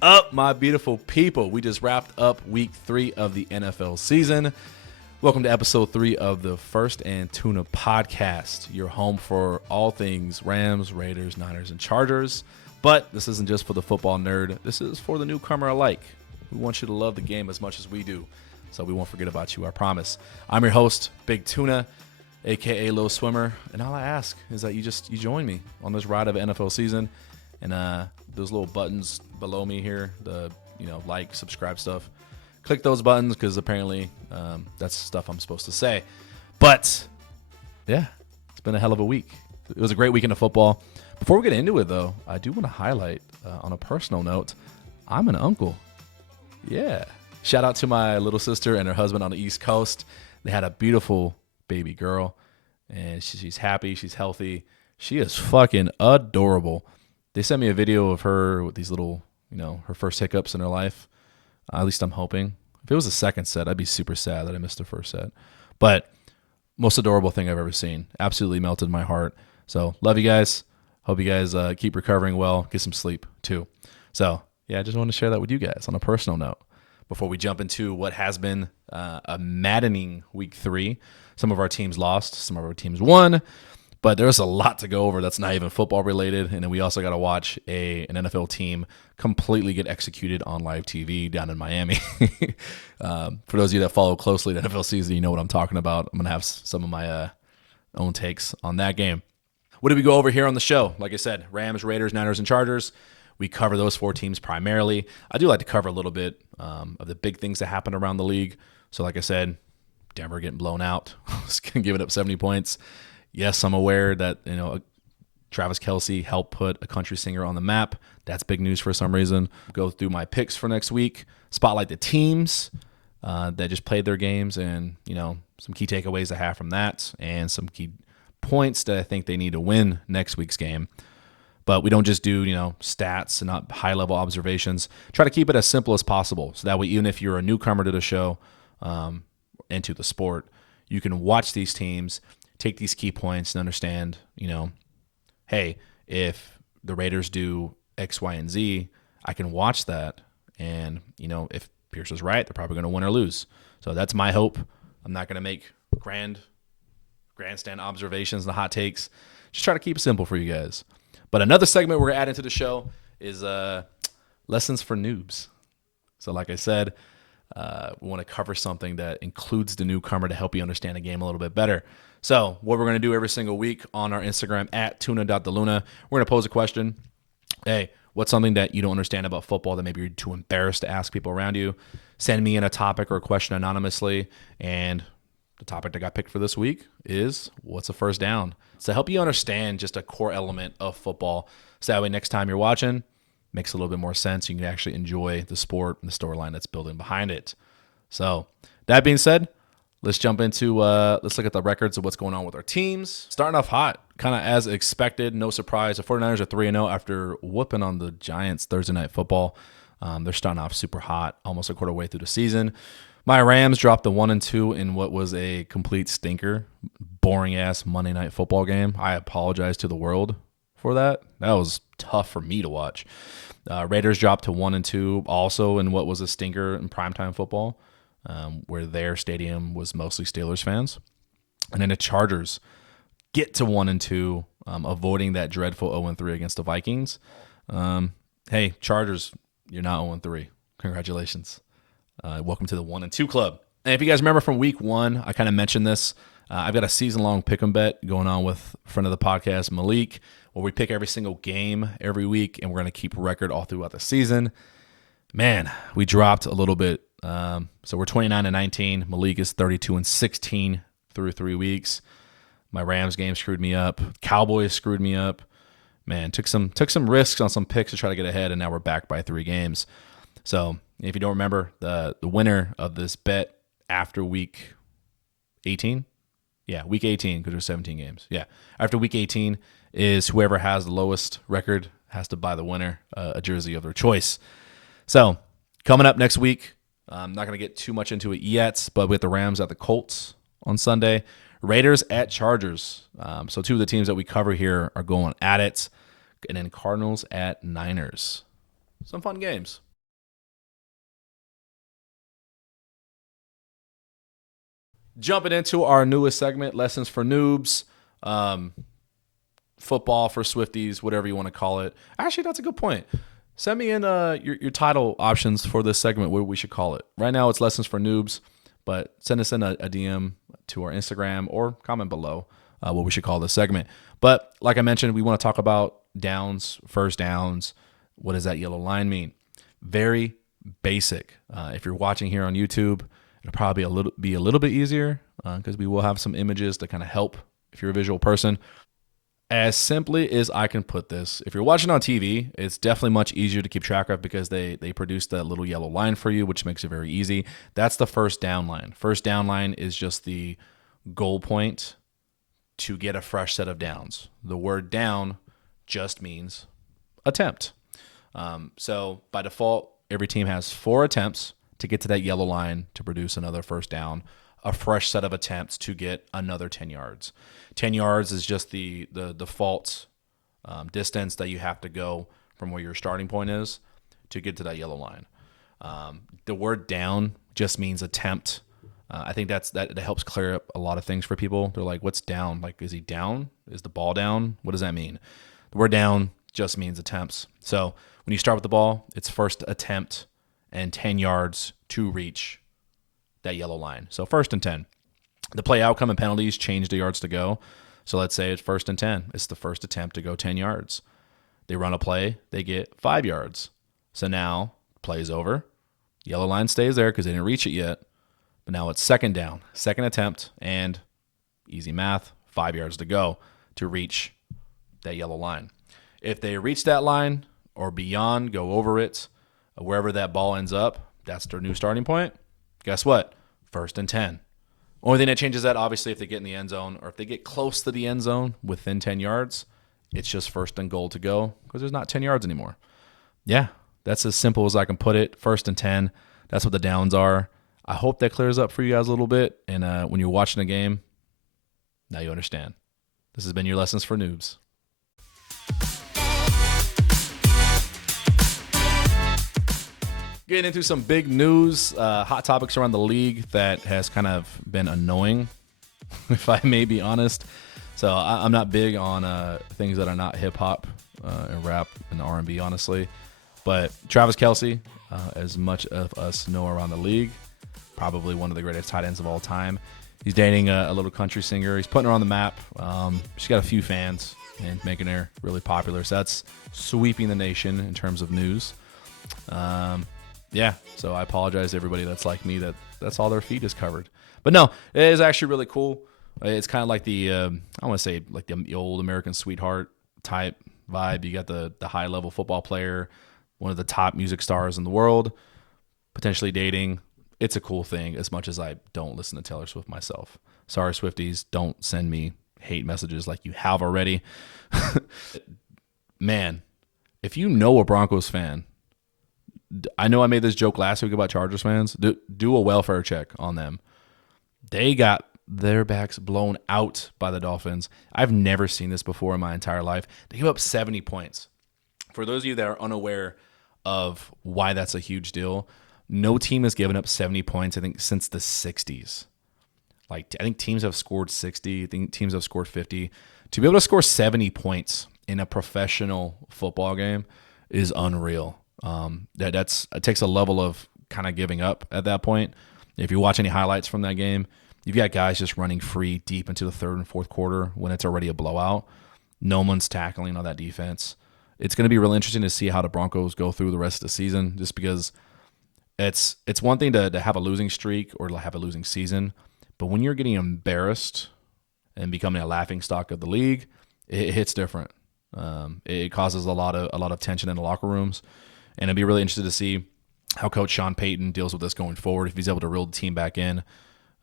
up, my beautiful people? We just wrapped up week 3 of the NFL season. Welcome to episode 3 of the First and Tuna podcast, your home for all things Rams, Raiders, Niners, and Chargers. But this isn't just for the football nerd. This is for the newcomer alike. We want you to love the game as much as we do, so we won't forget about you, I promise. I'm your host, Big Tuna, a.k.a. Low Swimmer, and all I ask is that you join me on this ride of NFL season. And those little buttons below me here, the like, subscribe stuff, click those buttons because apparently that's stuff I'm supposed to say. But yeah, it's been a hell of a week. It was a great weekend of football. Before we get into it, though, I do want to highlight on a personal note, I'm an uncle. Yeah. Shout out to my little sister and her husband on the East Coast. They had a beautiful baby girl, and she's happy. She's healthy. She is fucking adorable. They sent me a video of her with these little, her first hiccups in her life. At least I'm hoping. If it was a second set, I'd be super sad that I missed the first set. But most adorable thing I've ever seen. Absolutely melted my heart. So love you guys. Hope you guys keep recovering well. Get some sleep too. So yeah, I just want to share that with you guys on a personal note. Before we jump into what has been a maddening week 3. Some of our teams lost. Some of our teams won. But there's a lot to go over that's not even football related. And then we also got to watch an NFL team completely get executed on live TV down in Miami. For those of you that follow closely the NFL season, you know what I'm talking about. I'm going to have some of my own takes on that game. What did we go over here on the show? Like I said, Rams, Raiders, Niners, and Chargers. We cover those 4 teams primarily. I do like to cover a little bit of the big things that happen around the league. So like I said, Denver getting blown out, giving up 70 points. Yes, I'm aware that Travis Kelce helped put a country singer on the map. That's big news for some reason. Go through my picks for next week. Spotlight the teams that just played their games, and some key takeaways I have from that, and some key points that I think they need to win next week's game. But we don't just do stats and not high level observations. Try to keep it as simple as possible, so that way even if you're a newcomer to the show, into the sport, you can watch these teams, take these key points, and understand, hey, if the Raiders do X, Y, and Z, I can watch that. And, if Pierce is right, they're probably going to win or lose. So that's my hope. I'm not going to make grandstand observations and hot takes. Just try to keep it simple for you guys. But another segment we're going to add into the show is lessons for noobs. So like I said, we want to cover something that includes the newcomer to help you understand the game a little bit better. So what we're going to do every single week on our Instagram at tuna.theluna, we're going to pose a question. Hey, what's something that you don't understand about football that maybe you're too embarrassed to ask people around you? Send me in a topic or a question anonymously. And the topic that got picked for this week is what's a first down? So help you understand just a core element of football. So that way next time you're watching, makes a little bit more sense. You can actually enjoy the sport and the storyline that's building behind it. So that being said, let's jump into, let's look at the records of what's going on with our teams. Starting off hot, kind of as expected, no surprise. The 49ers are 3-0 after whooping on the Giants Thursday Night Football. They're starting off super hot, almost a quarter way through the season. My Rams dropped to 1-2 in what was a complete stinker, boring-ass Monday Night Football game. I apologize to the world for that. That was tough for me to watch. Raiders dropped to 1-2, also in what was a stinker in primetime football, where their stadium was mostly Steelers fans. And then the Chargers get to 1-2, avoiding that dreadful 0-3 against the Vikings. Hey, Chargers, you're not 0-3. Congratulations. Welcome to the 1-2 club. And if you guys remember from week 1, I kind of mentioned this. I've got a season-long pick'em bet going on with a friend of the podcast, Malik, where we pick every single game every week, and we're going to keep record all throughout the season. Man, we dropped a little bit. So we're 29-19. Malik is 32-16 through 3 weeks. My Rams game screwed me up. Cowboys screwed me up. Man, took some risks on some picks to try to get ahead, and now we're back by 3 games. So if you don't remember, the winner of this bet after week 18, week 18, because there's 17 games. Yeah, after week 18 is whoever has the lowest record has to buy the winner a jersey of their choice. So coming up next week, I'm not going to get too much into it yet, but with the Rams at the Colts on Sunday, Raiders at Chargers. So 2 of the teams that we cover here are going at it, and then Cardinals at Niners. Some fun games. Jumping into our newest segment, Lessons for Noobs. Football for Swifties, whatever you want to call it. Actually, that's a good point. Send me in your title options for this segment, what we should call it. Right now, it's Lessons for Noobs, but send us in a DM to our Instagram or comment below what we should call this segment. But like I mentioned, we want to talk about downs, first downs. What does that yellow line mean? Very basic. If you're watching here on YouTube, it'll probably be a little bit easier because we will have some images to kind of help if you're a visual person. As simply as I can put this, if you're watching on TV, it's definitely much easier to keep track of because they produce that little yellow line for you, which makes it very easy. That's the first down line. First down line is just the goal point to get a fresh set of downs. The word down just means attempt. So by default, every team has 4 attempts to get to that yellow line to produce another first down, a fresh set of attempts to get another 10 yards. 10 yards is just the default distance that you have to go from where your starting point is to get to that yellow line. The word down just means attempt. I think that helps clear up a lot of things for people. They're like, what's down? Like, is he down? Is the ball down? What does that mean? The word down just means attempts. So when you start with the ball, it's first attempt and 10 yards to reach that yellow line. So first and 10. The play outcome and penalties change the yards to go. So let's say it's first and 10. It's the first attempt to go 10 yards. They run a play. They get 5 yards. So now play's over. Yellow line stays there because they didn't reach it yet. But now it's second down, second attempt, and easy math, 5 yards to go to reach that yellow line. If they reach that line or beyond, go over it, wherever that ball ends up, that's their new starting point. Guess what? First and 10. Only thing that changes that, obviously, if they get in the end zone or if they get close to the end zone within 10 yards, it's just first and goal to go because there's not 10 yards anymore. Yeah, that's as simple as I can put it. First and 10, that's what the downs are. I hope that clears up for you guys a little bit. And when you're watching a game, now you understand. This has been your Lessons for Noobs. Getting into some big news, hot topics around the league that has kind of been annoying, if I may be honest. So I'm not big on things that are not hip-hop and rap and R&B, honestly. But Travis Kelce, as much of us know around the league, probably one of the greatest tight ends of all time. He's dating a little country singer. He's putting her on the map. She's got a few fans and making her really popular. So that's sweeping the nation in terms of news. Yeah, so I apologize to everybody that's like me that's all their feed is covered. But no, it is actually really cool. It's kind of like the, I want to say like the old American Sweetheart type vibe. You got the high-level football player, one of the top music stars in the world, potentially dating. It's a cool thing as much as I don't listen to Taylor Swift myself. Sorry, Swifties, don't send me hate messages like you have already. Man, if you know a Broncos fan, I know I made this joke last week about Chargers fans. Do a welfare check on them. They got their backs blown out by the Dolphins. I've never seen this before in my entire life. They gave up 70 points. For those of you that are unaware of why that's a huge deal, no team has given up 70 points, I think, since the 60s. I think teams have scored 60. I think teams have scored 50. To be able to score 70 points in a professional football game is unreal. It takes a level of kind of giving up at that point. If you watch any highlights from that game, you've got guys just running free deep into the third and fourth quarter when it's already a blowout. No one's tackling on that defense. It's going to be really interesting to see how the Broncos go through the rest of the season, just because it's one thing to have a losing streak or to have a losing season, but when you're getting embarrassed and becoming a laughingstock of the league, it hits different. It causes a lot of tension in the locker rooms. And I'd be really interested to see how Coach Sean Payton deals with this going forward, if he's able to reel the team back in.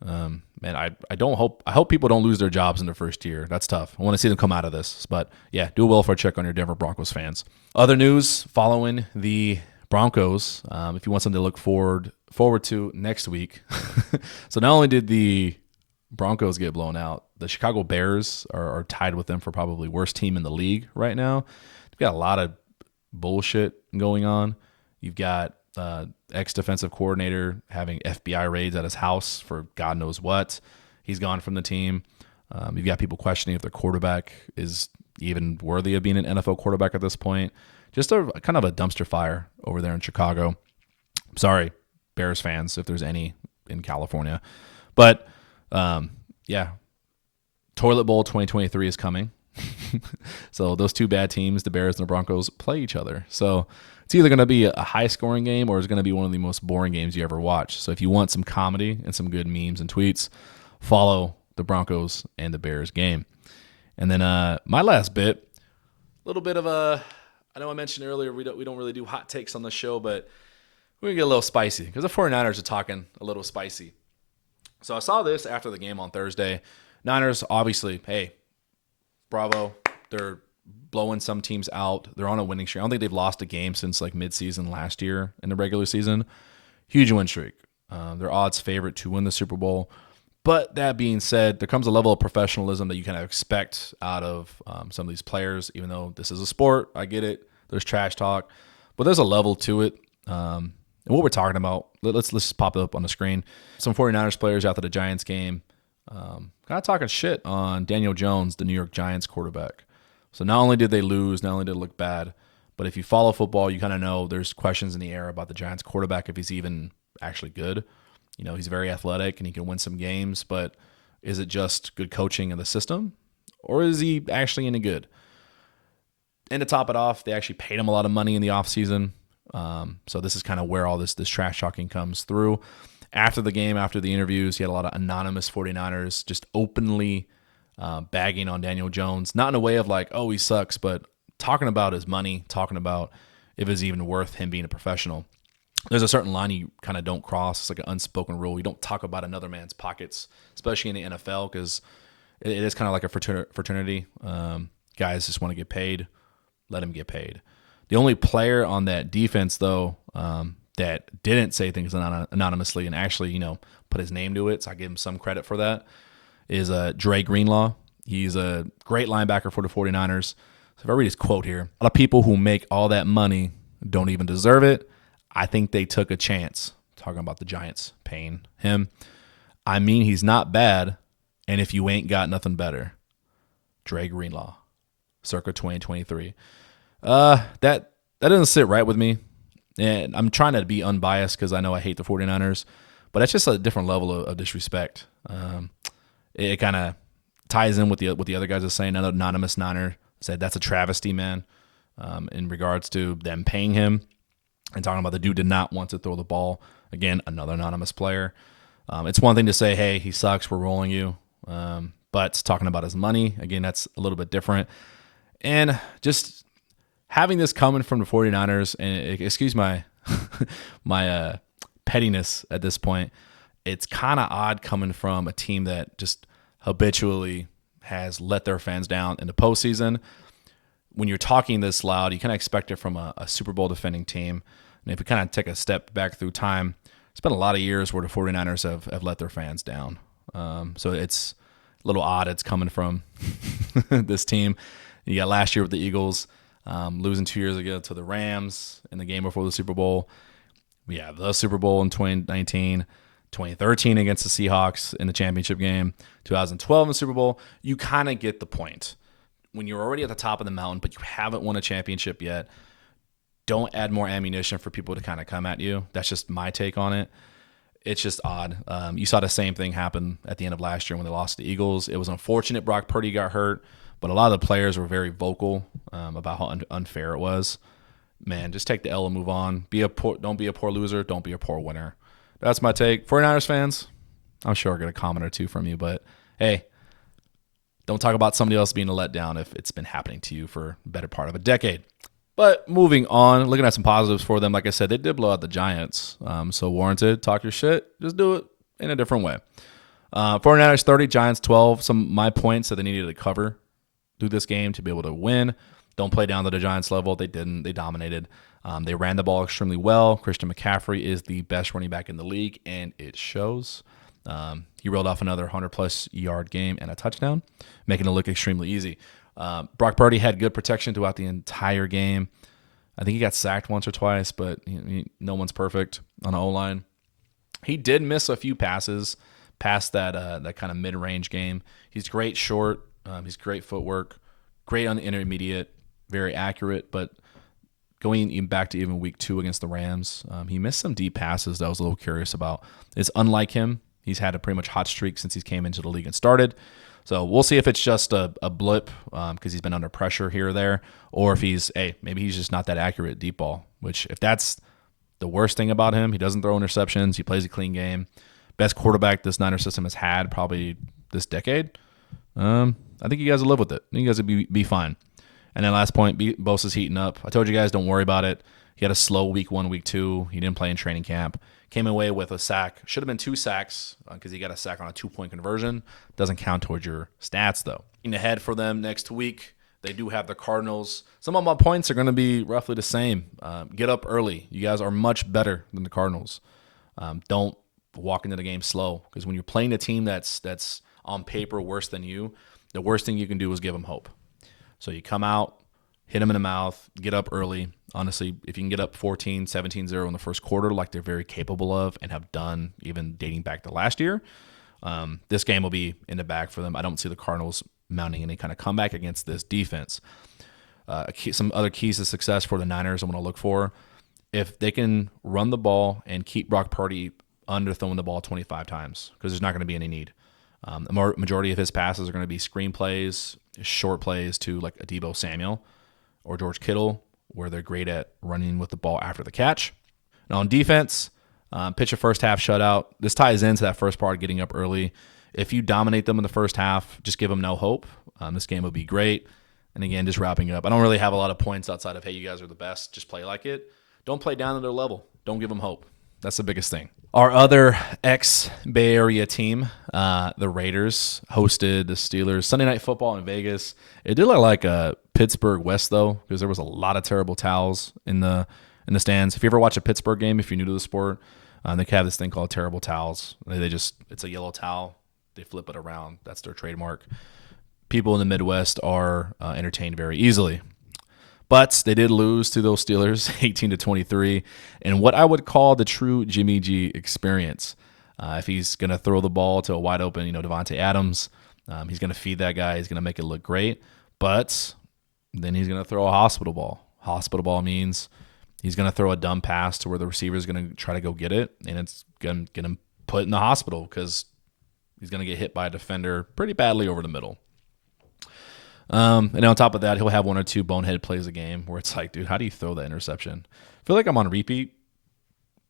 Man, I hope people don't lose their jobs in their first year. That's tough. I want to see them come out of this. But yeah, do a welfare check on your Denver Broncos fans. Other news following the Broncos, if you want something to look forward to next week. So not only did the Broncos get blown out, the Chicago Bears are tied with them for probably worst team in the league right now. They've got a lot of bullshit going on. You've got ex-defensive coordinator having FBI raids at his house for God knows what. He's gone from the team. You've got people questioning if their quarterback is even worthy of being an NFL quarterback at this point. Just a kind of a dumpster fire over there in Chicago. Sorry, Bears fans, if there's any in California. But, yeah, Toilet Bowl 2023 is coming. So those two bad teams, the Bears and the Broncos, play each other. So it's either going to be a high-scoring game or it's going to be one of the most boring games you ever watch. So if you want some comedy and some good memes and tweets, follow the Broncos and the Bears game. And then my last bit, a little bit of I know I mentioned earlier we don't really do hot takes on the show, but we're going to get a little spicy because the 49ers are talking a little spicy. So I saw this after the game on Thursday. Niners, obviously, hey, bravo. They're blowing some teams out. They're on a winning streak. I don't think they've lost a game since like midseason last year in the regular season. Huge win streak. They're odds favorite to win the Super Bowl. But that being said, there comes a level of professionalism that you kind of expect out of some of these players, even though this is a sport. I get it. There's trash talk. But there's a level to it. And what we're talking about, let's just pop it up on the screen. Some 49ers players after the Giants game kind of talking shit on Daniel Jones, the New York Giants quarterback. So not only did they lose, not only did it look bad, but if you follow football, you kind of know there's questions in the air about the Giants quarterback if he's even actually good. You know, he's very athletic and he can win some games, but is it just good coaching in the system or is he actually any good? And to top it off, they actually paid him a lot of money in the offseason. So this is kind of where all this trash talking comes through. After the game, after the interviews, he had a lot of anonymous 49ers just openly bagging on Daniel Jones. Not in a way of like, oh, he sucks, but talking about his money, talking about if it's even worth him being a professional. There's a certain line you kind of don't cross. It's like an unspoken rule. You don't talk about another man's pockets, especially in the NFL, because it is kind of like a fraternity. Guys just want to get paid. Let him get paid. The only player on that defense, though, that didn't say things anonymously and actually, you know, put his name to it, so I give him some credit for that, is Dre Greenlaw. He's a great linebacker for the 49ers. So if I read his quote here, a lot of people who make all that money don't even deserve it. I think they took a chance. Talking about the Giants paying him. I mean, he's not bad, and if you ain't got nothing better. Dre Greenlaw, circa 2023. That doesn't sit right with me. And I'm trying to be unbiased because I know I hate the 49ers, but that's just a different level of disrespect. It kind of ties in with the other guys are saying. Another anonymous Niner said that's a travesty, man, in regards to them paying him and talking about the dude did not want to throw the ball. Again, another anonymous player. It's one thing to say, hey, he sucks, we're rolling you. But talking about his money, again, that's a little bit different. And just having this coming from the 49ers, and excuse my my pettiness at this point, it's kind of odd coming from a team that just habitually has let their fans down in the postseason. When you're talking this loud, you kind of expect it from a Super Bowl defending team. And if we kind of take a step back through time, it's been a lot of years where the 49ers have let their fans down. So it's a little odd it's coming from this team. You got last year with the Eagles, losing 2 years ago to the Rams in the game before the Super Bowl. We have the Super Bowl in 2019, 2013 against the Seahawks in the championship game, 2012 in the Super Bowl. You kind of get the point. When you're already at the top of the mountain, but you haven't won a championship yet, don't add more ammunition for people to kind of come at you. That's just my take on it. It's just odd. You saw the same thing happen at the end of last year when they lost to the Eagles. It was unfortunate Brock Purdy got hurt, but a lot of the players were very vocal about how unfair it was. Man, just take the L and move on. Don't be a poor loser. Don't be a poor winner. That's my take. 49ers fans, I'm sure I'll get a comment or two from you, but hey, don't talk about somebody else being a letdown if it's been happening to you for a better part of a decade. But moving on, looking at some positives for them, like I said, they did blow out the Giants. So warranted, talk your shit, just do it in a different way. 49ers 30, Giants 12. Some of my points that they needed to cover through this game to be able to win. Don't play down to the Giants level. They didn't. They dominated. They ran the ball extremely well. Christian McCaffrey is the best running back in the league, and it shows. He rolled off another 100-plus yard game and a touchdown, making it look extremely easy. Brock Purdy had good protection throughout the entire game. I think he got sacked once or twice, but no one's perfect on the O-line. He did miss a few passes, past that kind of mid-range game. He's great short. He's great footwork, great on the intermediate, very accurate. But going even back to even week 2 against the Rams, he missed some deep passes that I was a little curious about. It's unlike him. He's had a pretty much hot streak since he came into the league and started. So we'll see if it's just a blip because he's been under pressure here or there, or if maybe he's just not that accurate deep ball, which if that's the worst thing about him, he doesn't throw interceptions. He plays a clean game. Best quarterback this Niner system has had probably this decade. I think you guys will live with it. I think you guys will be fine. And then last point, Bosa's heating up. I told you guys don't worry about it. He had a slow week 1, week 2. He didn't play in training camp. Came away with a sack. Should have been 2 sacks because he got a sack on a 2-point conversion. Doesn't count towards your stats, though. Looking ahead for them next week, they do have the Cardinals. Some of my points are going to be roughly the same. Get up early. You guys are much better than the Cardinals. Don't walk into the game slow because when you're playing a team that's on paper worse than you, the worst thing you can do is give them hope. So you come out, hit them in the mouth, get up early. Honestly, if you can get up 14, 17-0 in the first quarter like they're very capable of and have done even dating back to last year, this game will be in the bag for them. I don't see the Cardinals mounting any kind of comeback against this defense. Some other keys to success for the Niners I'm going to look for. If they can run the ball and keep Brock Purdy under throwing the ball 25 times because there's not going to be any need. The majority of his passes are going to be screen plays, short plays to like a Deebo Samuel or George Kittle, where they're great at running with the ball after the catch. Now on defense, pitch a first half shutout. This ties into that first part, getting up early. If you dominate them in the first half, just give them no hope. This game will be great. And again, just wrapping it up, I don't really have a lot of points outside of, hey, you guys are the best. Just play like it. Don't play down to their level. Don't give them hope. That's the biggest thing. Our other ex-Bay Area team, the Raiders, hosted the Steelers Sunday Night Football in Vegas. It did look like a Pittsburgh West, though, because there was a lot of terrible towels in the stands. If you ever watch a Pittsburgh game, if you're new to the sport, they have this thing called terrible towels. It's a yellow towel. They flip it around. That's their trademark. People in the Midwest are entertained very easily. But they did lose to those Steelers 18-23 in what I would call the true Jimmy G experience. If he's going to throw the ball to a wide open, Davante Adams, he's going to feed that guy. He's going to make it look great. But then he's going to throw a hospital ball. Hospital ball means he's going to throw a dumb pass to where the receiver is going to try to go get it, and it's going to get him put in the hospital because he's going to get hit by a defender pretty badly over the middle. And on top of that, he'll have 1 or 2 bonehead plays a game where it's like, dude, how do you throw that interception? I feel like I'm on repeat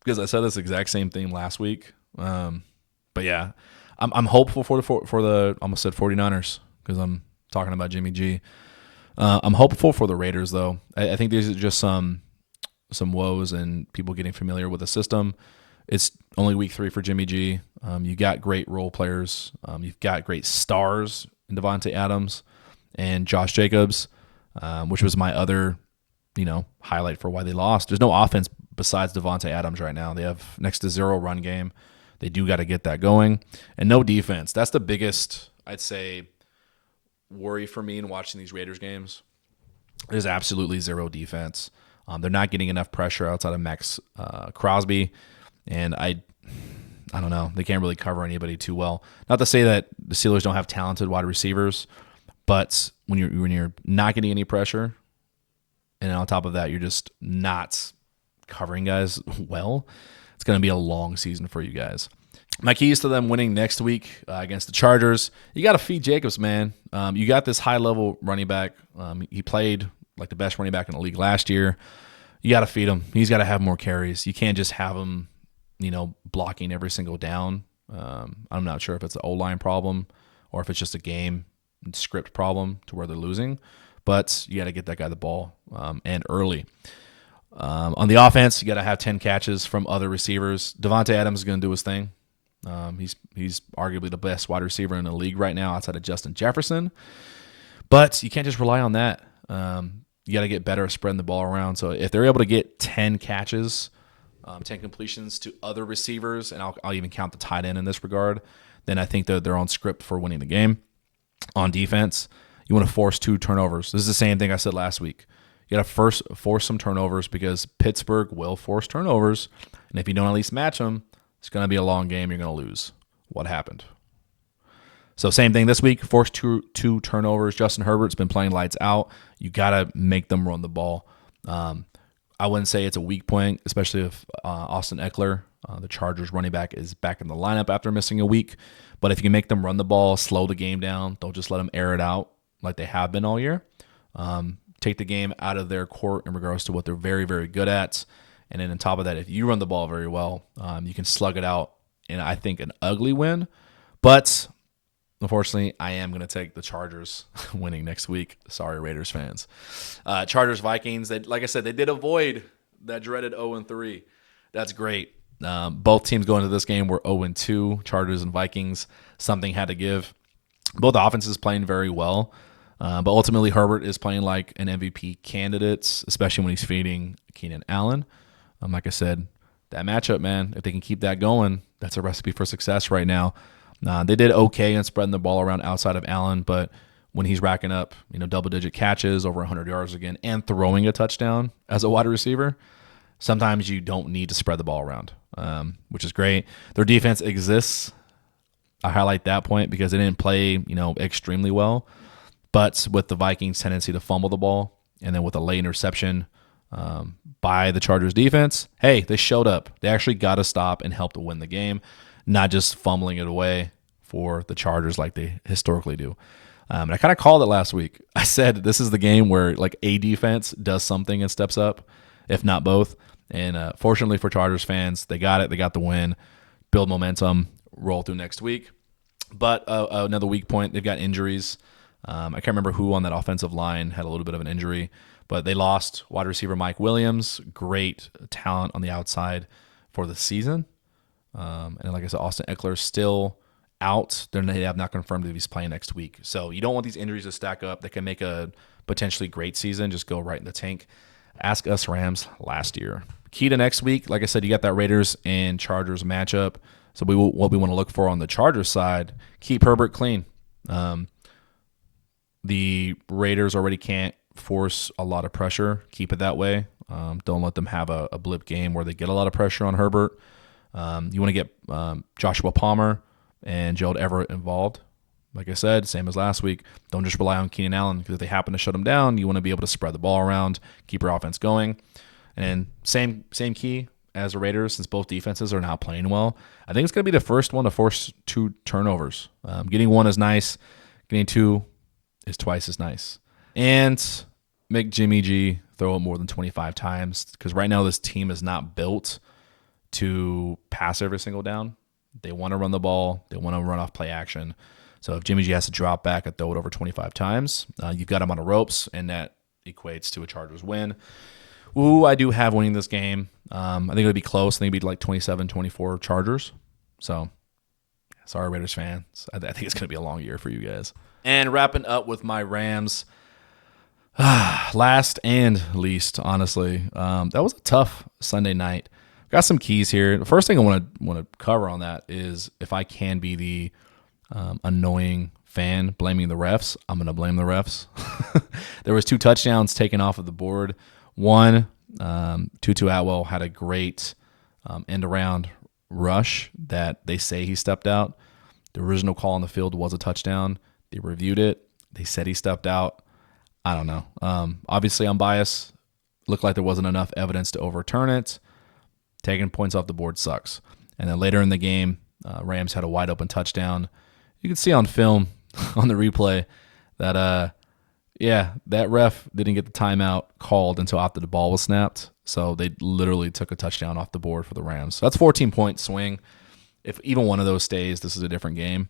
because I said this exact same thing last week. But yeah, I'm hopeful for the almost said 49ers because I'm talking about Jimmy G. I'm hopeful for the Raiders though. I think these are just some woes and people getting familiar with the system. It's only week 3 for Jimmy G. You got great role players. You've got great stars in Davante Adams and Josh Jacobs, which was my other, highlight for why they lost. There's no offense besides Davante Adams right now. They have next to 0 run game. They do got to get that going. And no defense. That's the biggest, I'd say, worry for me in watching these Raiders games. There's absolutely 0 defense. They're not getting enough pressure outside of Max Crosby. And I don't know. They can't really cover anybody too well. Not to say that the Steelers don't have talented wide receivers, but when you're not getting any pressure, and on top of that, you're just not covering guys well, it's going to be a long season for you guys. My keys to them winning next week against the Chargers, you got to feed Jacobs, man. You got this high-level running back. He played like the best running back in the league last year. You got to feed him. He's got to have more carries. You can't just have him, blocking every single down. I'm not sure if it's an O-line problem or if it's just a game script problem to where they're losing, but you got to get that guy the ball and early. On the offense, you got to have 10 catches from other receivers. Davante Adams is going to do his thing. He's arguably the best wide receiver in the league right now outside of Justin Jefferson, but you can't just rely on that. You got to get better at spreading the ball around. So if they're able to get 10 catches, 10 completions to other receivers, and I'll even count the tight end in this regard, then I think they're on script for winning the game. On defense, you want to force 2 turnovers. This is the same thing I said last week. You got to first force some turnovers because Pittsburgh will force turnovers, and if you don't at least match them, it's going to be a long game. You're going to lose. what happened. So same thing this week, forced two turnovers. Justin Herbert's been playing lights out. You got to make them run the ball. I wouldn't say it's a weak point, especially if Austin Eckler, the Chargers running back, is back in the lineup after missing a week. But if you can make them run the ball, slow the game down, don't just let them air it out like they have been all year. Take the game out of their court in regards to what they're very, very good at. And then on top of that, if you run the ball very well, you can slug it out in, I think, an ugly win. But unfortunately, I am going to take the Chargers winning next week. Sorry, Raiders fans. Chargers-Vikings, like I said, they did avoid that dreaded 0-3. That's great. Both teams going into this game were 0-2, Chargers and Vikings. Something had to give. Both offenses playing very well. But ultimately, Herbert is playing like an MVP candidate, especially when he's feeding Keenan Allen. Like I said, that matchup, man, if they can keep that going, that's a recipe for success right now. They did okay in spreading the ball around outside of Allen, but when he's racking up, double-digit catches, over 100 yards again, and throwing a touchdown as a wide receiver, sometimes you don't need to spread the ball around, which is great. Their defense exists. I highlight that point because they didn't play, extremely well. But with the Vikings' tendency to fumble the ball, and then with a late interception by the Chargers defense, hey, they showed up. They actually got to stop and help to win the game, not just fumbling it away for the Chargers like they historically do. And I kind of called it last week. I said this is the game where like a defense does something and steps up, if not both. And fortunately for Chargers fans, they got it. They got the win, build momentum, roll through next week. But another weak point, they've got injuries. I can't remember who on that offensive line had a little bit of an injury, but they lost wide receiver Mike Williams, great talent on the outside for the season. And like I said, Austin Eckler still out. They have not confirmed if he's playing next week. So you don't want these injuries to stack up. They can make a potentially great season, just go right in the tank. Ask us Rams last year. Key to next week, like I said, you got that Raiders and Chargers matchup. So what we want to look for on the Chargers side, keep Herbert clean. The Raiders already can't force a lot of pressure. Keep it that way. Don't let them have a blip game where they get a lot of pressure on Herbert. You want to get Joshua Palmer and Gerald Everett involved. Like I said, same as last week, don't just rely on Keenan Allen because if they happen to shut him down, you want to be able to spread the ball around, keep your offense going. And same key as the Raiders, since both defenses are now playing well. I think it's going to be the first one to force 2 turnovers. Getting 1 is nice. Getting 2 is twice as nice. And make Jimmy G throw it more than 25 times because right now this team is not built to pass every single down. They want to run the ball. They want to run off play action. So if Jimmy G has to drop back and throw it over 25 times, you've got him on the ropes, and that equates to a Chargers win. Ooh, I do have winning this game. I think it'll be close. I think it'll be like 27-24 Chargers. So sorry, Raiders fans. I think it's going to be a long year for you guys. And wrapping up with my Rams, last and least, honestly, that was a tough Sunday night. Got some keys here. The first thing I want to cover on that is if I can be the annoying fan blaming the refs, I'm going to blame the refs. There was 2 touchdowns taken off of the board. One, Tutu Atwell had a great end-around rush that they say he stepped out. The original call on the field was a touchdown. They reviewed it. They said he stepped out. I don't know. Obviously, I'm biased. Looked like there wasn't enough evidence to overturn it. Taking points off the board sucks. And then later in the game, Rams had a wide-open touchdown. You can see on film, on the replay, that, that ref didn't get the timeout called until after the ball was snapped. So they literally took a touchdown off the board for the Rams. So that's 14-point swing. If even one of those stays, this is a different game.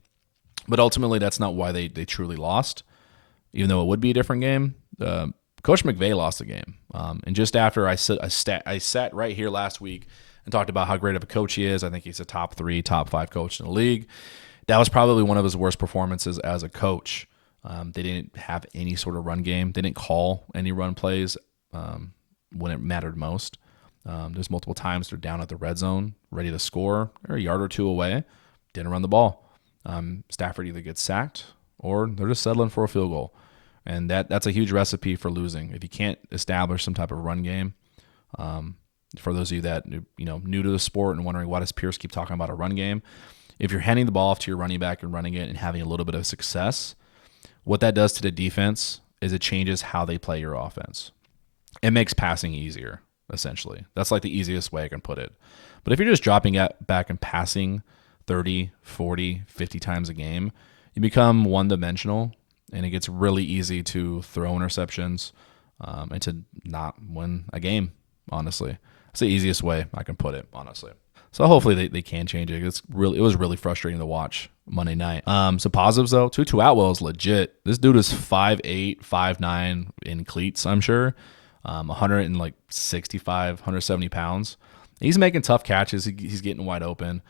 But ultimately, that's not why they truly lost, even though it would be a different game. Coach McVay lost the game. And just after I sat right here last week and talked about how great of a coach he is. I think he's a top 3, top 5 coach in the league. That was probably one of his worst performances as a coach. They didn't have any sort of run game. They didn't call any run plays when it mattered most. There's multiple times they're down at the red zone, ready to score. They're a yard or 2 away. Didn't run the ball. Stafford either gets sacked or they're just settling for a field goal. And that's a huge recipe for losing. If you can't establish some type of run game, for those of you that new to the sport and wondering why does Pierce keep talking about a run game, if you're handing the ball off to your running back and running it and having a little bit of success, what that does to the defense is it changes how they play your offense. It makes passing easier, essentially. That's like the easiest way I can put it. But if you're just dropping back and passing 30, 40, 50 times a game, you become one-dimensional, and it gets really easy to throw interceptions and to not win a game, honestly. That's the easiest way I can put it, honestly. So hopefully they can change it. It was really frustrating to watch Monday night. Some positives, though. Tutu Atwell is legit. This dude is 5'8", 5'9", in cleats, I'm sure. 165, 170 pounds. He's making tough catches. He's getting wide open.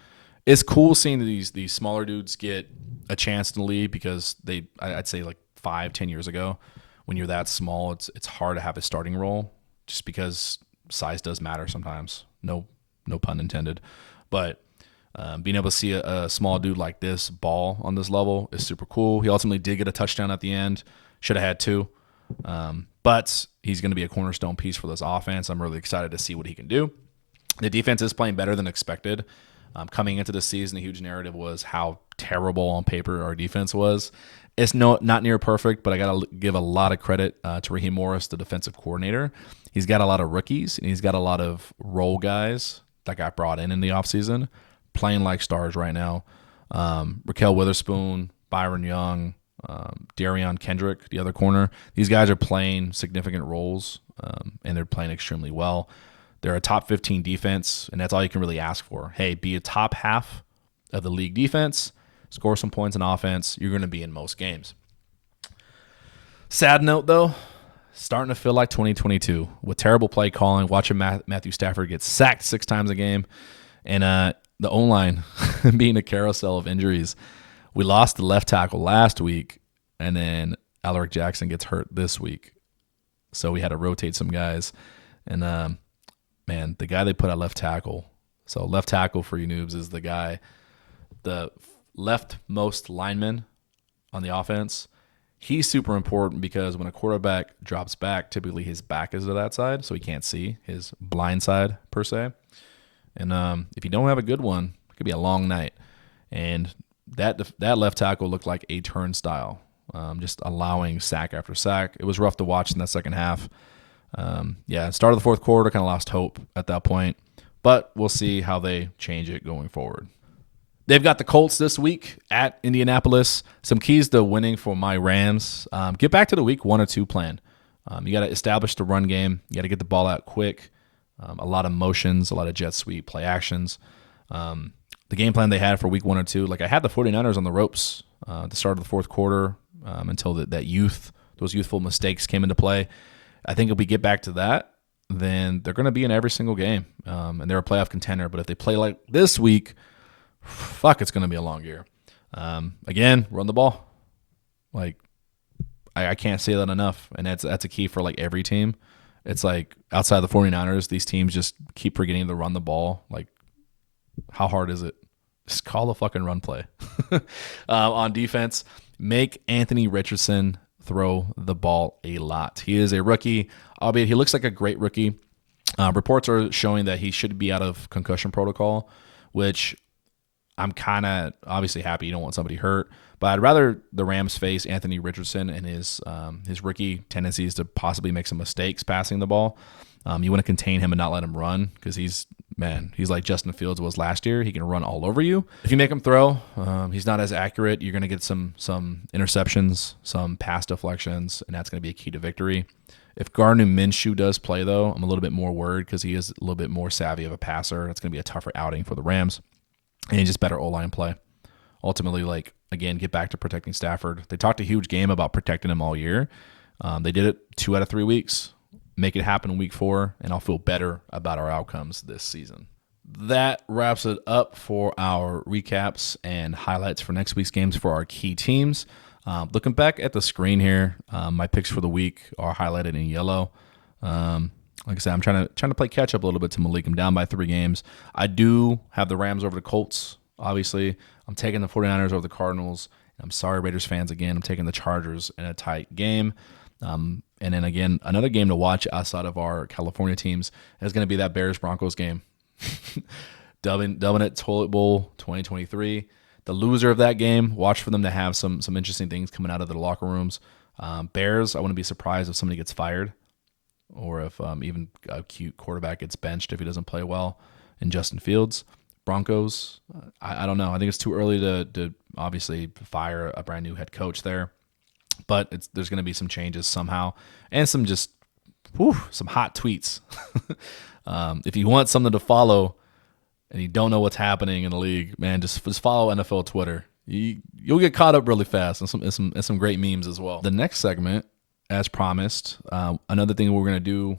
It's cool seeing these smaller dudes get a chance in the league because I'd say like 5-10 years ago, when you're that small, it's hard to have a starting role just because size does matter sometimes. No pun intended. But being able to see a small dude like this ball on this level is super cool. He ultimately did get a touchdown at the end. Should have had two. But he's going to be a cornerstone piece for this offense. I'm really excited to see what he can do. The defense is playing better than expected. Coming into the season, the huge narrative was how terrible on paper our defense was. It's not near perfect, but I got to give a lot of credit to Raheem Morris, the defensive coordinator. He's got a lot of rookies, and he's got a lot of role guys that got brought in the offseason, playing like stars right now. Raquel Witherspoon, Byron Young, Darion Kendrick, the other corner. These guys are playing significant roles, and they're playing extremely well. They're a top 15 defense, and that's all you can really ask for. Hey, be a top half of the league defense, score some points in offense. You're going to be in most games. Sad note, though, starting to feel like 2022 with terrible play calling, watching Matthew Stafford get sacked 6 times a game, and the O-line being a carousel of injuries. We lost the left tackle last week, and then Alaric Jackson gets hurt this week. So we had to rotate some guys. And, man, the guy they put at left tackle. So left tackle for you noobs is the leftmost lineman on the offense. He's super important because when a quarterback drops back, typically his back is to that side, so he can't see his blind side per se. And if you don't have a good one, it could be a long night. And that left tackle looked like a turnstile, just allowing sack after sack. It was rough to watch in that second half. Start of the fourth quarter, kind of lost hope at that point. But we'll see how they change it going forward. They've got the Colts this week at Indianapolis. Some keys to winning for my Rams. Get back to the week 1 or 2 plan. You got to establish the run game. You got to get the ball out quick. A lot of motions, a lot of jet sweep, play actions. The game plan they had for week 1 or 2, like I had the 49ers on the ropes at the start of the fourth quarter until those youthful mistakes came into play. I think if we get back to that, then they're going to be in every single game, and they're a playoff contender. But if they play like this week, it's going to be a long year. Again, run the ball. Like I can't say that enough, and that's a key for like every team. It's like outside the 49ers, these teams just keep forgetting to run the ball. Like, how hard is it? Just call the fucking run play. On defense, make Anthony Richardson throw the ball a lot. He is a rookie, albeit he looks like a great rookie. Reports are showing that he should be out of concussion protocol, which I'm kind of obviously happy. You don't want somebody hurt, but I'd rather the Rams face Anthony Richardson and his rookie tendencies to possibly make some mistakes passing the ball. You want to contain him and not let him run because he's like Justin Fields was last year. He can run all over you. If you make him throw, he's not as accurate. You're going to get some interceptions, some pass deflections, and that's going to be a key to victory. If Gardner Minshew does play, though, I'm a little bit more worried because he is a little bit more savvy of a passer. It's going to be a tougher outing for the Rams. And just better O-line play. Ultimately, again, get back to protecting Stafford. They talked a huge game about protecting him all year. They did it 2 out of 3 weeks. Make it happen in week 4, and I'll feel better about our outcomes this season. That wraps it up for our recaps and highlights for next week's games for our key teams. Looking back at the screen here, my picks for the week are highlighted in yellow. Like I said, I'm trying to play catch up a little bit to Malik. I'm down by 3 games. I do have the Rams over the Colts, obviously. I'm taking the 49ers over the Cardinals. I'm sorry, Raiders fans, again. I'm taking the Chargers in a tight game. And then, again, another game to watch outside of our California teams is going to be that Bears-Broncos game. dubbing it Toilet Bowl 2023. The loser of that game, watch for them to have some interesting things coming out of their locker rooms. Bears, I wouldn't be surprised if somebody gets fired or if even a cute quarterback gets benched if he doesn't play well in Justin Fields. Broncos, I don't know. I think it's too early to obviously fire a brand new head coach there. But there's going to be some changes somehow and some hot tweets. If you want something to follow and you don't know what's happening in the league, man, just follow NFL Twitter. You'll get caught up really fast and some great memes as well. The next segment, as promised, another thing we're going to do,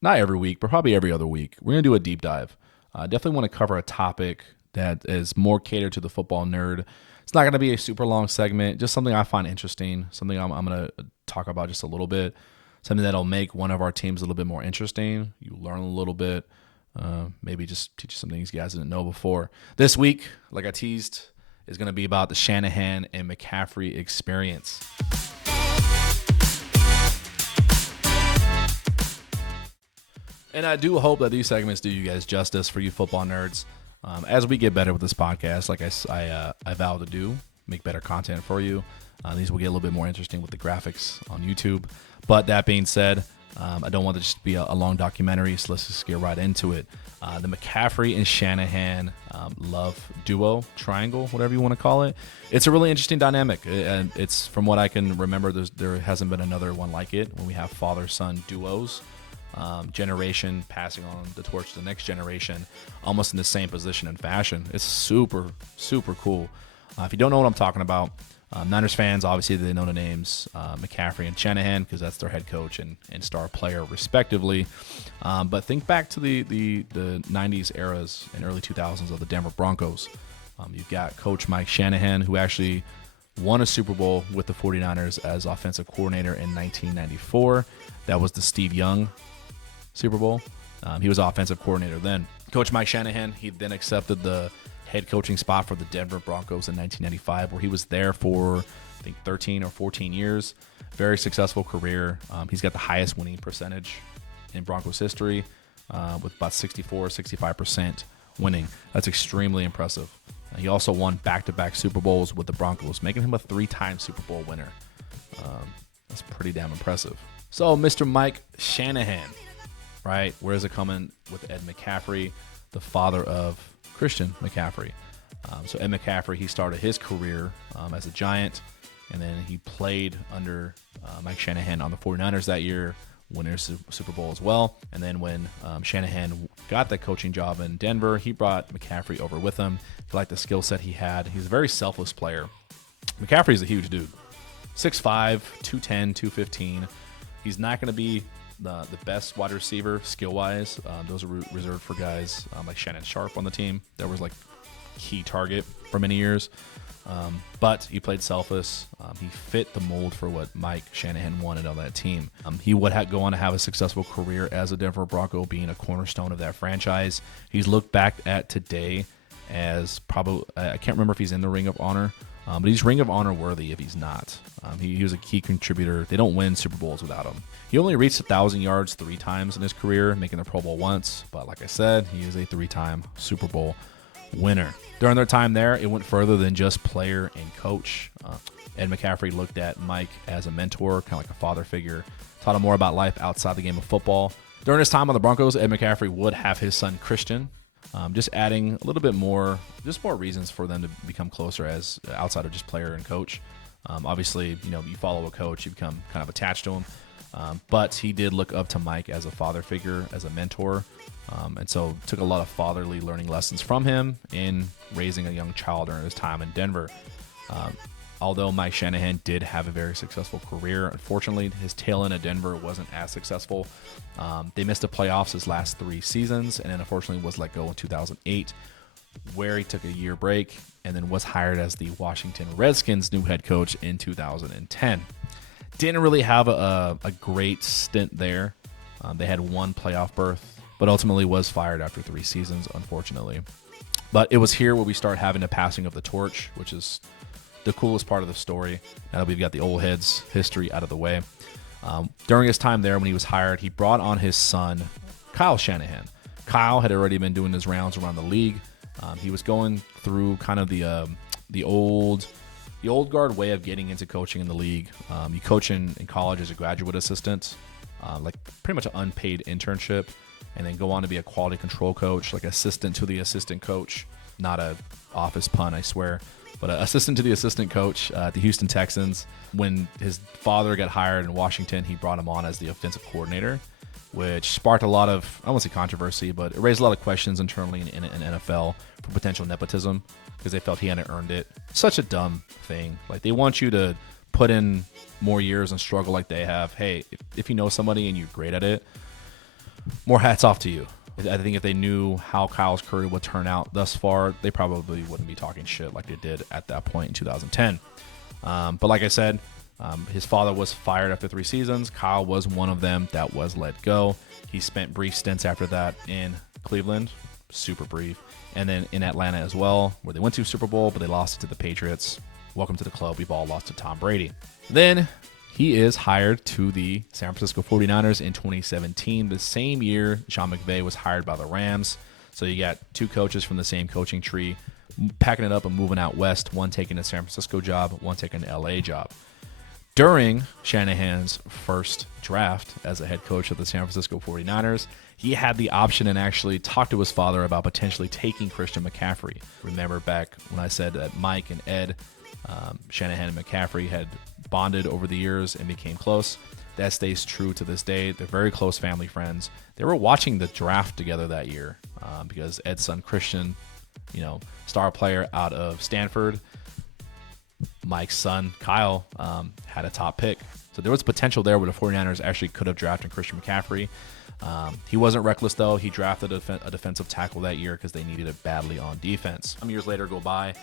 not every week, but probably every other week, we're going to do a deep dive. I definitely want to cover a topic that is more catered to the football nerd. It's not going to be a super long segment, just something I find interesting, something I'm going to talk about just a little bit, something that'll make one of our teams a little bit more interesting. You learn a little bit, maybe just teach you some things you guys didn't know before. This week, like I teased, is going to be about the Shanahan and McCaffrey experience. And I do hope that these segments do you guys justice for you football nerds. As we get better with this podcast, like I vow to do, make better content for you. These will get a little bit more interesting with the graphics on YouTube. But that being said, I don't want it to just be a long documentary, so let's just get right into it. The McCaffrey and Shanahan love duo, triangle, whatever you want to call it. It's a really interesting dynamic, and it's from what I can remember, there hasn't been another one like it when we have father-son duos. Generation passing on the torch to the next generation, almost in the same position and fashion. It's super, super cool. If you don't know what I'm talking about, Niners fans, obviously they know the names McCaffrey and Shanahan because that's their head coach and star player respectively. But think back to the 90s eras and early 2000s of the Denver Broncos. You've got Coach Mike Shanahan, who actually won a Super Bowl with the 49ers as offensive coordinator in 1994. That was the Steve Young Super Bowl. He was offensive coordinator then. Coach Mike Shanahan, he then accepted the head coaching spot for the Denver Broncos in 1995, where he was there for, I think, 13 or 14 years. Very successful career. He's got the highest winning percentage in Broncos history with about 65% winning. That's extremely impressive. He also won back-to-back Super Bowls with the Broncos, making him a 3-time Super Bowl winner. That's pretty damn impressive. So, Mr. Mike Shanahan, right? Where is it coming with Ed McCaffrey, the father of Christian McCaffrey? So Ed McCaffrey, he started his career as a Giant, and then he played under Mike Shanahan on the 49ers that year, winning a Super Bowl as well. And then when Shanahan got that coaching job in Denver, he brought McCaffrey over with him. He liked the skill set he had. He's a very selfless player. McCaffrey's a huge dude. 6'5", 210, 215. He's not going to be the best wide receiver skill-wise. Those are reserved for guys like Shannon Sharp on the team. That was like key target for many years. But he played selfless. He fit the mold for what Mike Shanahan wanted on that team. He would go on to have a successful career as a Denver Bronco, being a cornerstone of that franchise. He's looked back at today as probably, I can't remember if he's in the Ring of Honor, but he's Ring of Honor worthy if he's not. He was a key contributor. They don't win Super Bowls without him. He only reached 1,000 yards 3 times in his career, making the Pro Bowl once. But like I said, he is a 3-time Super Bowl winner. During their time there, it went further than just player and coach. Ed McCaffrey looked at Mike as a mentor, kind of like a father figure, taught him more about life outside the game of football. During his time on the Broncos, Ed McCaffrey would have his son Christian, just adding a little bit more, just more reasons for them to become closer as outside of just player and coach. Obviously, you follow a coach, you become kind of attached to him. But he did look up to Mike as a father figure, as a mentor, and so took a lot of fatherly learning lessons from him in raising a young child during his time in Denver. Although Mike Shanahan did have a very successful career, unfortunately, his tail end at Denver wasn't as successful. They missed the playoffs his last 3 seasons, and then unfortunately was let go in 2008, where he took a year break and then was hired as the Washington Redskins' new head coach in 2010. Didn't really have a great stint there. They had 1 playoff berth, but ultimately was fired after 3 seasons, unfortunately. But it was here where we start having the passing of the torch, which is the coolest part of the story. Now that we've got the old heads history out of the way. During his time there, when he was hired, he brought on his son, Kyle Shanahan. Kyle had already been doing his rounds around the league. He was going through kind of the old guard way of getting into coaching in the league. You coach in college as a graduate assistant, like pretty much an unpaid internship, and then go on to be a quality control coach, like assistant to the assistant coach. Not a office pun, I swear, but assistant to the assistant coach at the Houston Texans. When his father got hired in Washington, he brought him on as the offensive coordinator, which sparked a lot of, I won't say controversy, but it raised a lot of questions internally in NFL for potential nepotism because they felt he hadn't earned it. Such a dumb thing. Like, they want you to put in more years and struggle like they have. Hey, if you know somebody and you're great at it, more hats off to you. I think if they knew how Kyle's career would turn out thus far, they probably wouldn't be talking shit like they did at that point in 2010. But like I said, his father was fired after 3 seasons. Kyle was one of them that was let go. He spent brief stints after that in Cleveland, super brief, and then in Atlanta as well, where they went to Super Bowl, but they lost it to the Patriots. Welcome to the club. We've all lost to Tom Brady. Then he is hired to the San Francisco 49ers in 2017, the same year Sean McVay was hired by the Rams. So you got 2 coaches from the same coaching tree packing it up and moving out west, one taking a San Francisco job, one taking an LA job. During Shanahan's first draft as a head coach of the San Francisco 49ers, he had the option and actually talked to his father about potentially taking Christian McCaffrey. Remember back when I said that Mike and Ed, Shanahan and McCaffrey had bonded over the years and became close. That stays true to this day. They're very close family friends. They were watching the draft together that year because Ed's son Christian, star player out of Stanford, Mike's son Kyle had a top pick. So there was potential there where the 49ers actually could have drafted Christian McCaffrey. He wasn't reckless, though. He drafted a defensive tackle that year because they needed it badly on defense. Some years later go by.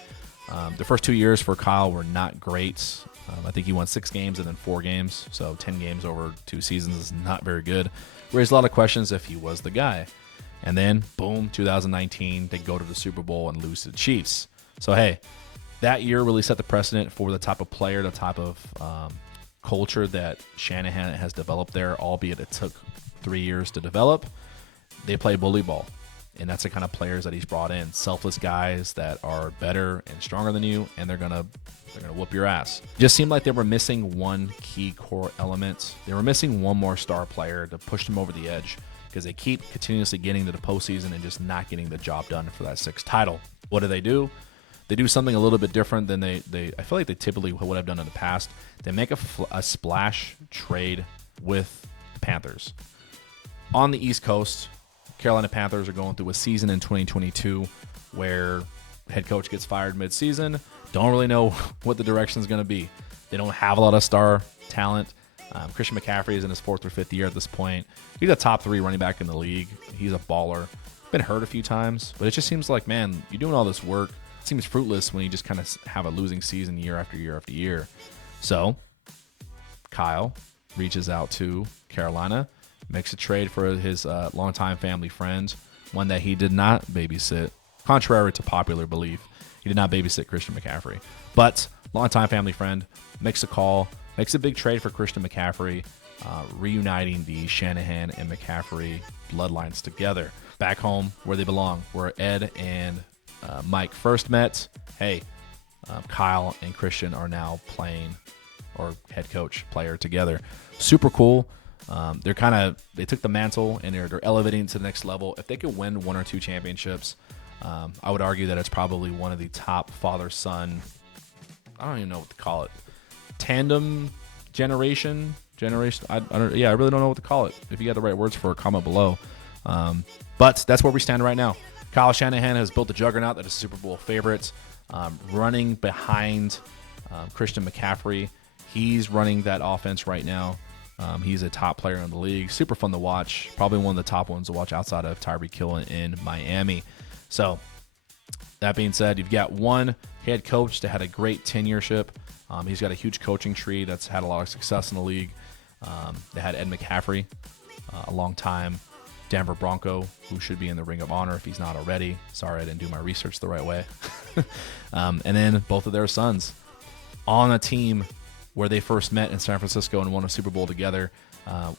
The first 2 years for Kyle were not great. I think he won 6 games and then 4 games. So 10 games over 2 seasons is not very good. Raised a lot of questions if he was the guy. And then, boom, 2019, they go to the Super Bowl and lose to the Chiefs. So, hey, that year really set the precedent for the type of player, the type of culture that Shanahan has developed there, albeit it took 3 years to develop. They play bully ball. And that's the kind of players that he's brought in. Selfless guys that are better and stronger than you, and they're gonna whoop your ass. Just seemed like they were missing one key core element. They were missing one more star player to push them over the edge because they keep continuously getting to the postseason and just not getting the job done for that 6th title. What do? They do something a little bit different than I feel like they typically would have done in the past. They make a splash trade with the Panthers. On the East Coast, Carolina Panthers are going through a season in 2022 where head coach gets fired mid-season. Don't really know what the direction is going to be. They don't have a lot of star talent. Christian McCaffrey is in his 4th or 5th year at this point. He's a top 3 running back in the league. He's a baller. Been hurt a few times, but it just seems like, man, you're doing all this work. It seems fruitless when you just kind of have a losing season year after year after year. So Kyle reaches out to Carolina, makes a trade for his longtime family friend, one that he did not babysit. Contrary to popular belief, he did not babysit Christian McCaffrey. But longtime family friend makes a call, makes a big trade for Christian McCaffrey, reuniting the Shanahan and McCaffrey bloodlines together. Back home where they belong, where Ed and Mike first met. Hey, Kyle and Christian are now playing, or head coach player together. Super cool. They took the mantle and they're elevating to the next level. If they could win 1 or 2 championships, I would argue that it's probably one of the top father-son, I don't even know what to call it, tandem generation. I really don't know what to call it. If you got the right words for it, comment below. But that's where we stand right now. Kyle Shanahan has built a juggernaut that is Super Bowl favorite, running behind Christian McCaffrey. He's running that offense right now. He's a top player in the league. Super fun to watch. Probably one of the top ones to watch outside of Tyreek Hill in Miami. So that being said, you've got one head coach that had a great tenureship. He's got a huge coaching tree that's had a lot of success in the league. They had Ed McCaffrey, a long time Denver Bronco, who should be in the Ring of Honor if he's not already. Sorry, I didn't do my research the right way. And then both of their sons on a team where they first met in San Francisco and won a Super Bowl together,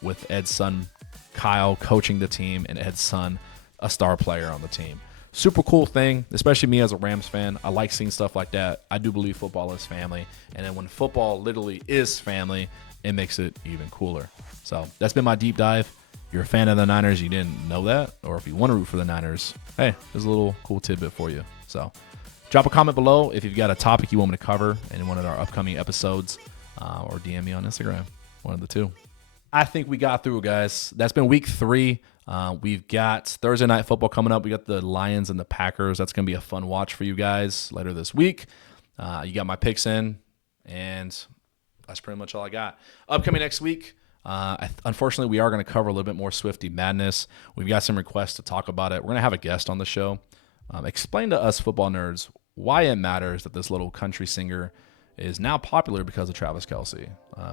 with Ed's son Kyle coaching the team and Ed's son a star player on the team. super cool thing, especially me as a Rams fan. I like seeing stuff like that. I do believe football is family. And then when football literally is family, it makes it even cooler. So that's been my deep dive. If you're a fan of the Niners, you didn't know that, or if you want to root for the Niners, hey, there's a little cool tidbit for you. So drop a comment below if you've got a topic you want me to cover in one of our upcoming episodes, or DM me on Instagram, one of the two. I think we got through, guys. That's been week 3. We've got Thursday night football coming up. We got the Lions and the Packers. That's going to be a fun watch for you guys later this week. You got my picks in, and that's pretty much all I got. Upcoming next week, unfortunately, we are going to cover a little bit more Swifty madness. We've got some requests to talk about it. We're going to have a guest on the show. Explain to us football nerds why it matters that this little country singer is now popular because of Travis Kelce.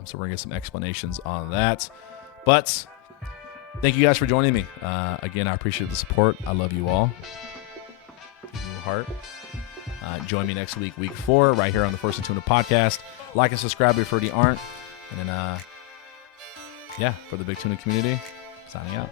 So we're going to get some explanations on that. But thank you guys for joining me. Again, I appreciate the support. I love you all. Give you a heart. Join me next week, week 4, right here on the First and Tuna podcast. Like and subscribe if you already aren't. And then, for the Big Tuna community, signing out.